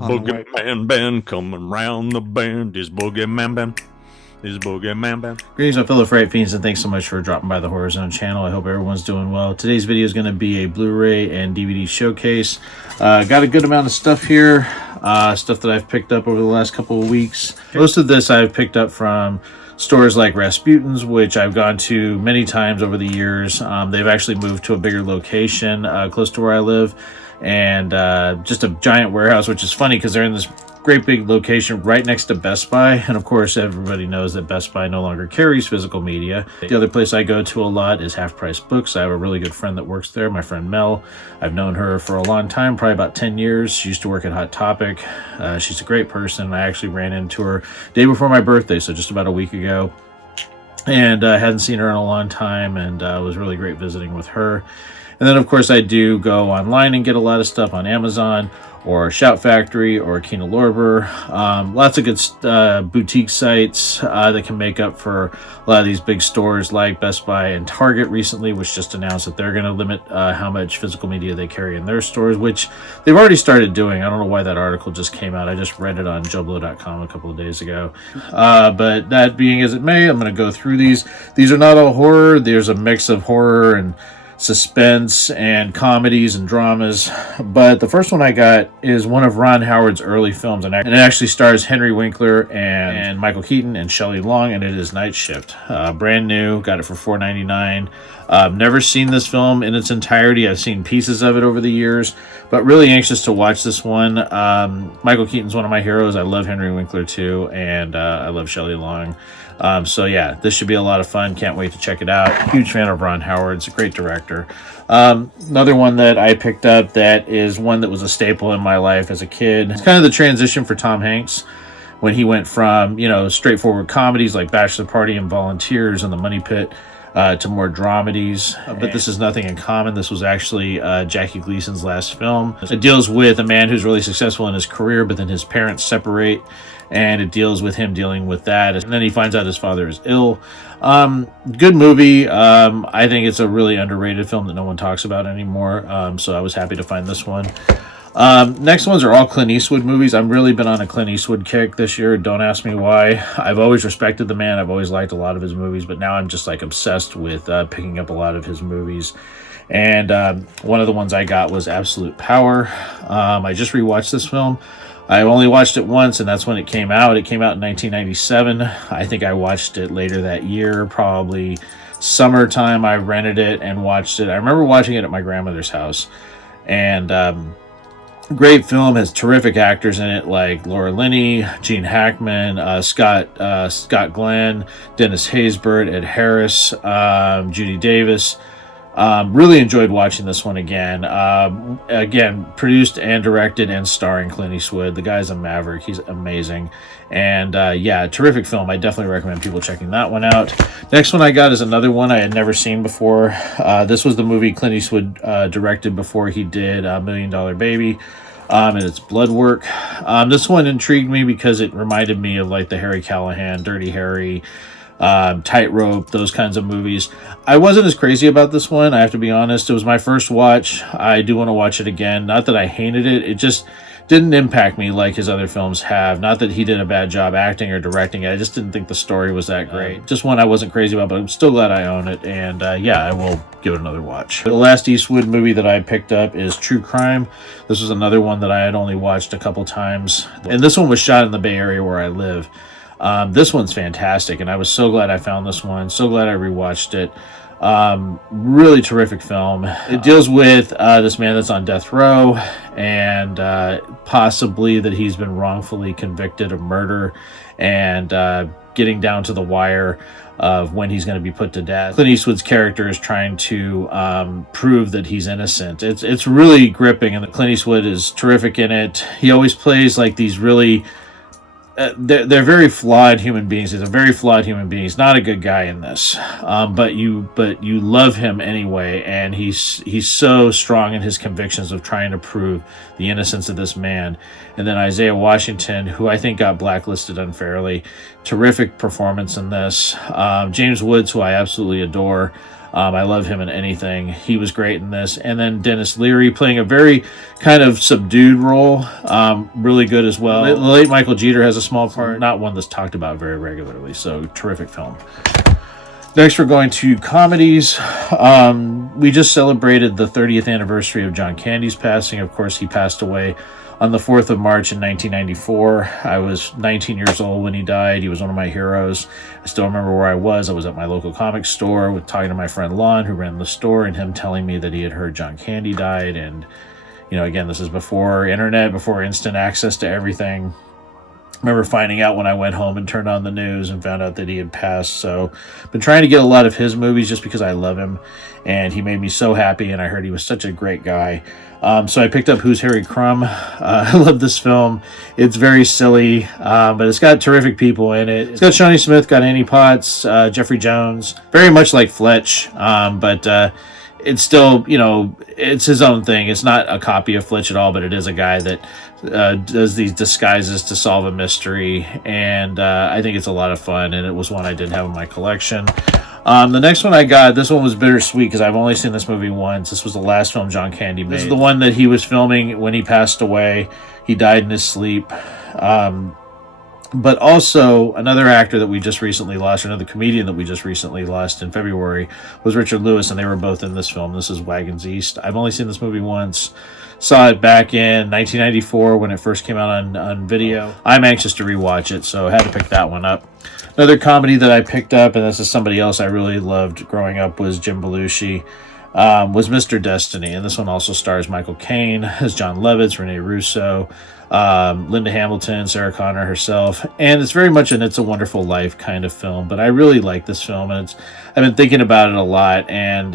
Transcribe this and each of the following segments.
Boogeyman band coming round the bend. Is Boogeyman band. Is Boogeyman band. Greetings, my fellow Fright Fiends, and thanks so much for dropping by the Horror Zone channel. I hope everyone's doing well. Today's video is going to be a Blu-ray and DVD showcase. Got a good amount of stuff here, stuff that I've picked up over the last couple of weeks. Most of this I've picked up from stores like Rasputin's, which I've gone to many times over the years. They've actually moved to a bigger location close to where I live, and just a giant warehouse, which is funny because they're in this great big location right next to Best Buy. And of course, everybody knows that Best Buy no longer carries physical media. The other place I go to a lot is Half Price Books. I have a really good friend that works there, my friend Mel. I've known her for a long time, probably about 10 years. She used to work at Hot Topic. She's a great person. I actually ran into her day before my birthday, so just about a week ago. And I hadn't seen her in a long time, and it was really great visiting with her. And then, of course, I do go online and get a lot of stuff on Amazon or Shout Factory or Kino Lorber. Lots of good boutique sites that can make up for a lot of these big stores like Best Buy and Target recently, which just announced that they're going to limit how much physical media they carry in their stores, which they've already started doing. I don't know why that article just came out. I just read it on JoBlo.com a couple of days ago. But that being as it may, I'm going to go through these. These are not all horror. There's a mix of horror and suspense and comedies and dramas, but the first one I got is one of Ron Howard's early films, and it actually stars Henry Winkler and Michael Keaton and Shelley Long, and it is Night Shift. Brand new, got it for $4.99. I've never seen this film in its entirety. I've seen pieces of it over the years, but really anxious to watch this one. Michael Keaton's one of my heroes. I love Henry Winkler too, and I love Shelley Long. So yeah, this should be a lot of fun. Can't wait to check it out. Huge fan of Ron Howard. It's a great director. Another one that I picked up that is one that was a staple in my life as a kid. It's kind of the transition for Tom Hanks when he went from, straightforward comedies like Bachelor Party and Volunteers and The Money Pit to more dramedies. But this is nothing in common. This was actually Jackie Gleason's last film. It deals with a man who's really successful in his career, but then his parents separate, and it deals with him dealing with that. And then he finds out his father is ill. Good movie. I think it's a really underrated film that no one talks about anymore. So I was happy to find this one. Next ones are all Clint Eastwood movies. I've really been on a Clint Eastwood kick this year. Don't ask me why. I've always respected the man. I've always liked a lot of his movies, but now I'm just like obsessed with picking up a lot of his movies. And one of the ones I got was Absolute Power. I just rewatched this film. I only watched it once, and that's when it came out. It came out in 1997. I think I watched it later that year, probably summertime. I rented it and watched it. I remember watching it at my grandmother's house. And great film, has terrific actors in it like Laura Linney, Gene Hackman, Scott Glenn, Dennis Haysbert, Ed Harris, Judy Davis. Really enjoyed watching this one again. Again, produced and directed and starring Clint Eastwood. The guy's a maverick. He's amazing. And yeah, terrific film. I definitely recommend people checking that one out. Next one I got is another one I had never seen before. This was the movie Clint Eastwood directed before he did $1 Million Baby. And it's Blood Work. This one intrigued me because it reminded me of like the Harry Callahan, Dirty Harry, Tightrope, those kinds of movies. I wasn't as crazy about this one, I have to be honest. It was my first watch. I do want to watch it again. Not that I hated it. It just didn't impact me like his other films have. Not that he did a bad job acting or directing it. I just didn't think the story was that great. Just one I wasn't crazy about, but I'm still glad I own it. And yeah, I will give it another watch. The last Eastwood movie that I picked up is True Crime. This was another one that I had only watched a couple times. And this one was shot in the Bay Area where I live. This one's fantastic, and I was so glad I found this one. So glad I rewatched it. Really terrific film. It deals with this man that's on death row, and possibly that he's been wrongfully convicted of murder, and getting down to the wire of when he's going to be put to death. Clint Eastwood's character is trying to prove that he's innocent. It's really gripping, and Clint Eastwood is terrific in it. He always plays like these really they're very flawed human beings. He's a very flawed human being. He's not a good guy in this, but you love him anyway, and he's so strong in his convictions of trying to prove the innocence of this man. And then Isaiah Washington, who I think got blacklisted unfairly, terrific performance in this. James Woods, who I absolutely adore. I love him in anything. He was great in this. And then Dennis Leary playing a very kind of subdued role, really good as well. The late Michael Jeter has a small part, not one that's talked about very regularly, so terrific film. Next, we're going to comedies. We just celebrated the 30th anniversary of John Candy's passing. Of course, he passed away on the 4th of March in 1994. I was 19 years old when he died. He was one of my heroes. I still remember where I was. I was at my local comic store talking to my friend Lon, who ran the store, and him telling me that he had heard John Candy died. And, you know, again, this is before internet, before instant access to everything. I remember finding out when I went home and turned on the news and found out that he had passed. So I've been trying to get a lot of his movies just because I love him, and he made me so happy, and I heard he was such a great guy. So I picked up Who's Harry Crumb. I love this film. It's very silly, but it's got terrific people in it. It's got Shawnee Smith, got Annie Potts, Jeffrey Jones, very much like Fletch, but it's still, you know, it's his own thing. It's not a copy of Fletch at all, but it is a guy that does these disguises to solve a mystery, and I think it's a lot of fun, and it was one I did have in my collection. The next one I got, this one was bittersweet because I've only seen this movie once. This was the last film John Candy made. This is the one that he was filming when he passed away. He died in his sleep. But also, another actor that we just recently lost, or another comedian that we just recently lost in February, was Richard Lewis, and they were both in this film. This is Wagons East. I've only seen this movie once. Saw it back in 1994 when it first came out on video. I'm anxious to rewatch it, so I had to pick that one up. Another comedy that I picked up, and this is somebody else I really loved growing up, was Jim Belushi, was Mr. Destiny. And this one also stars Michael Caine as John Lovitz, Rene Russo, Linda Hamilton, Sarah Connor herself, and it's very much an It's a Wonderful Life kind of film, but I really like this film, and I've been thinking about it a lot, and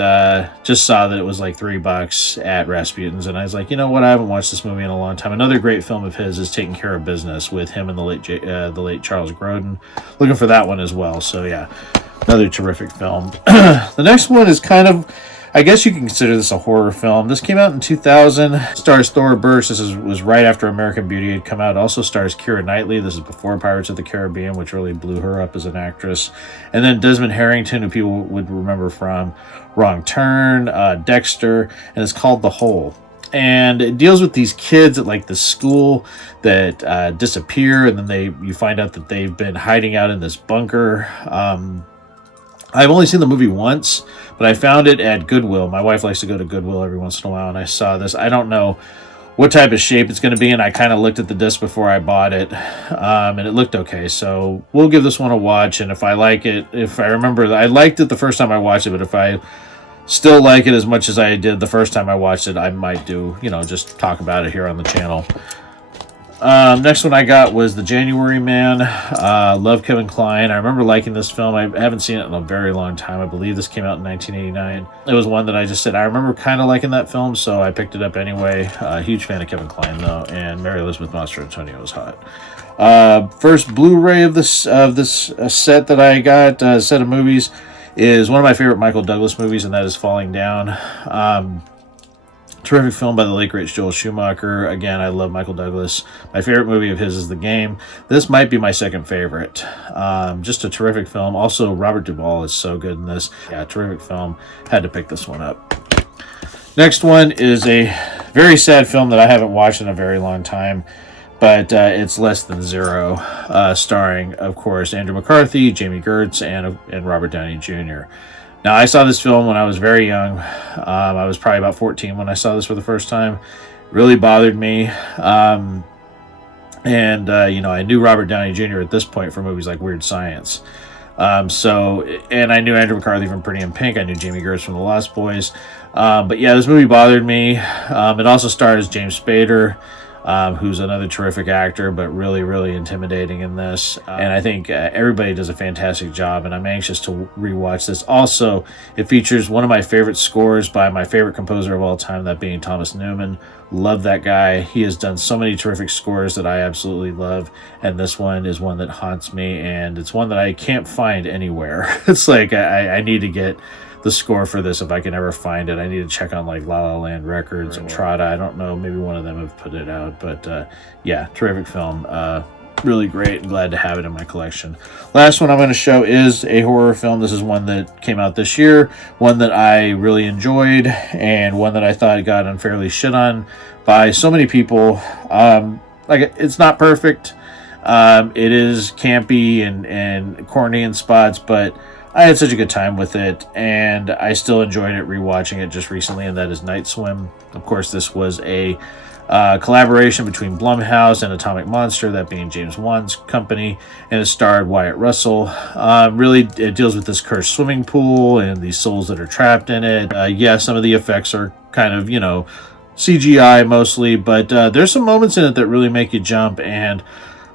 just saw that it was like $3 at Rasputin's, and I was like, you know what, I haven't watched this movie in a long time. Another great film of his is Taking Care of Business with him and the late Charles Grodin. Looking for that one as well, so yeah, another terrific film. The next one is kind of, I guess you can consider this a horror film. This came out in 2000. Stars Thora Birch. This was right after American Beauty had come out. It also stars Keira Knightley. This is before Pirates of the Caribbean, which really blew her up as an actress. And then Desmond Harrington, who people would remember from Wrong Turn, Dexter, and it's called The Hole. And it deals with these kids at like the school that disappear, and then you find out that they've been hiding out in this bunker. I've only seen the movie once, but I found it at Goodwill. My wife likes to go to Goodwill every once in a while, and I saw this. I don't know what type of shape it's going to be, and I kind of looked at the disc before I bought it, and it looked okay. So we'll give this one a watch, and if I like it, if I remember, I liked it the first time I watched it, but if I still like it as much as I did the first time I watched it, I might do, just talk about it here on the channel. Next one I got was The January Man. Love Kevin Kline. I remember liking this film. I haven't seen it in a very long time. I believe this came out in 1989. It was one that I just said I remember kind of liking that film, so I picked it up anyway. Huge fan of Kevin Kline though, and Mary Elizabeth Mastrantonio was hot. First Blu-ray of this set that I got, set of movies, is one of my favorite Michael Douglas movies, and that is Falling Down. Terrific film by the late great Joel Schumacher. Again, I love Michael Douglas. My favorite movie of his is The Game. This might be my second favorite. Just a terrific film. Also, Robert Duvall is so good in this. Yeah, terrific film. Had to pick this one up. Next one is a very sad film that I haven't watched in a very long time, but it's Less Than Zero, starring, of course, Andrew McCarthy, Jamie Gertz, and Robert Downey Jr. Now, I saw this film when I was very young. I was probably about 14 when I saw this for the first time. It really bothered me. I knew Robert Downey Jr. at this point from movies like Weird Science. And I knew Andrew McCarthy from Pretty in Pink. I knew Jamie Gertz from The Lost Boys. But yeah, this movie bothered me. It also stars James Spader, who's another terrific actor, but really, really intimidating in this. And I think everybody does a fantastic job, and I'm anxious to rewatch this. Also, it features one of my favorite scores by my favorite composer of all time, that being Thomas Newman. Love that guy. He has done so many terrific scores that I absolutely love, and this one is one that haunts me, and it's one that I can't find anywhere. It's like I need to get the score for this if I can ever find it. I need to check on like La La Land Records and Trada. I don't know, maybe one of them have put it out, but yeah, terrific film. really great and glad to have it in my collection. Last one I'm going to show is a horror film. This is one that came out this year, one that I really enjoyed, and one that I thought got unfairly shit on by so many people. Like, it's not perfect. It is campy and corny in spots, but I had such a good time with it, and I still enjoyed it rewatching it just recently, and that is Night Swim. Of course, this was a collaboration between Blumhouse and Atomic Monster, that being James Wan's company, and it starred Wyatt Russell. Really, it deals with this cursed swimming pool and these souls that are trapped in it. Yeah, some of the effects are kind of, you know, CGI mostly, but there's some moments in it that really make you jump. And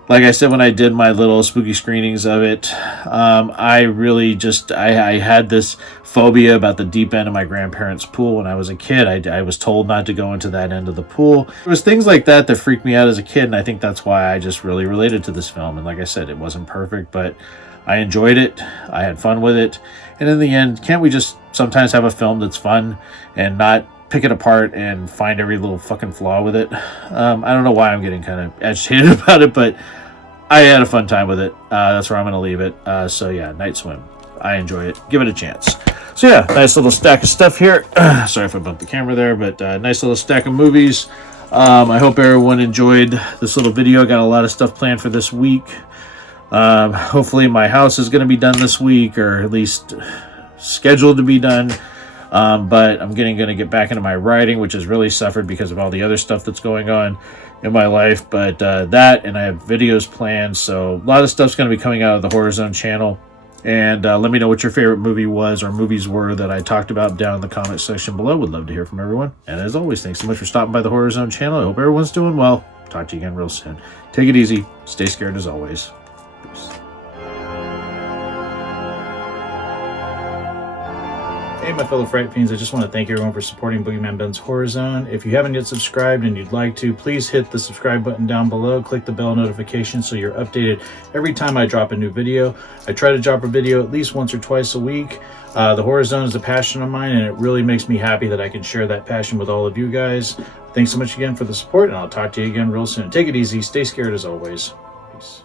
like I said, when I did my little spooky screenings of it, I really just, I had this phobia about the deep end of my grandparents' pool when I was a kid. I was told not to go into that end of the pool. It was things like that that freaked me out as a kid, and I think that's why I just really related to this film. And like I said, it wasn't perfect, but I enjoyed it. I had fun with it. And in the end, can't we just sometimes have a film that's fun and not pick it apart and find every little fucking flaw with it? I don't know why I'm getting kind of agitated about it, but I had a fun time with it. That's where I'm going to leave it. So yeah, Night Swim. I enjoy it. Give it a chance. So yeah, nice little stack of stuff here. Sorry if I bumped the camera there, but nice little stack of movies. I hope everyone enjoyed this little video. Got a lot of stuff planned for this week. Hopefully my house is going to be done this week, or at least scheduled to be done. But I'm going to get back into my writing, which has really suffered because of all the other stuff that's going on in my life. But that, and I have videos planned, so a lot of stuff's going to be coming out of the Horror Zone channel. And let me know what your favorite movie was, or movies were, that I talked about down in the comment section below. Would love to hear from everyone. And as always, thanks so much for stopping by the Horror Zone channel. I hope everyone's doing well. Talk to you again real soon. Take it easy. Stay scared as always. Peace. Hey, my fellow Fright Fiends, I just want to thank everyone for supporting Boogeyman Ben's Horror Zone. If you haven't yet subscribed and you'd like to, please hit the subscribe button down below. Click the bell notification so you're updated every time I drop a new video. I try to drop a video at least once or twice a week. The Horror Zone is a passion of mine, and it really makes me happy that I can share that passion with all of you guys. Thanks so much again for the support, and I'll talk to you again real soon. Take it easy. Stay scared as always. Peace.